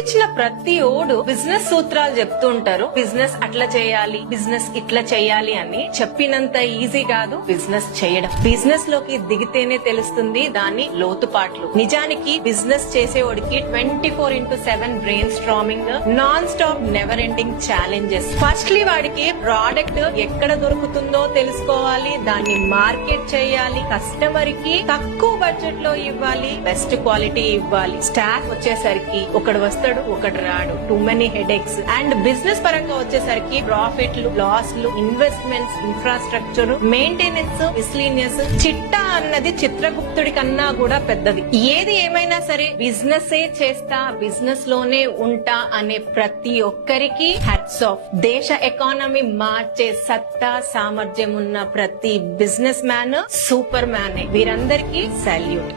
కనిపించిన ప్రతి ఓడు బిజినెస్ సూత్రాలు చెప్తూ ఉంటారు. బిజినెస్ అట్లా చేయాలి, బిజినెస్ ఇట్లా చేయాలి అని. చెప్పినంత ఈజీ కాదు బిజినెస్ చేయడం. బిజినెస్ లోకి దిగితేనే తెలుస్తుంది దాని లోతుపాట్లు. నిజానికి బిజినెస్ చేసేవాడికి 24/7 brain storming, non stop never ending challenges. Firstly వాడికి ప్రోడక్ట్ ఎక్కడ దొరుకుతుందో తెలుసుకోవాలి, దాన్ని మార్కెట్ చేయాలి, కస్టమర్ కి తక్కువ బడ్జెట్ లో ఇవ్వాలి, బెస్ట్ క్వాలిటీ ఇవ్వాలి. స్టాక్ వచ్చేసరికి ఒకడు వస్తాడు, ఒకడు రాడు. Too many headaches. And business పరంగా వచ్చేసరికి ప్రాఫిట్లు, లాస్లు, ఇన్వెస్ట్మెంట్స్, ఇన్ఫ్రాస్ట్రక్చర్, మెయింటెనెన్స్, మిస్లీనియస్. చిట్టా అన్నది చిత్రగుప్తుడి కన్నా కూడా పెద్దది. ఏది ఏమైనా సరే బిజినెస్ చేస్తా, బిజినెస్ లోనే ఉంటా అనే ప్రతి ఒక్కరికి హ్యాట్స్ ఆఫ్. దేశ ఎకానమీ మార్చే సత్తా, సామర్థ్యం ఉన్న ప్రతి బిజినెస్ మ్యాన్ సూపర్ మ్యాన్. వీరందరికీ సాల్యూట్.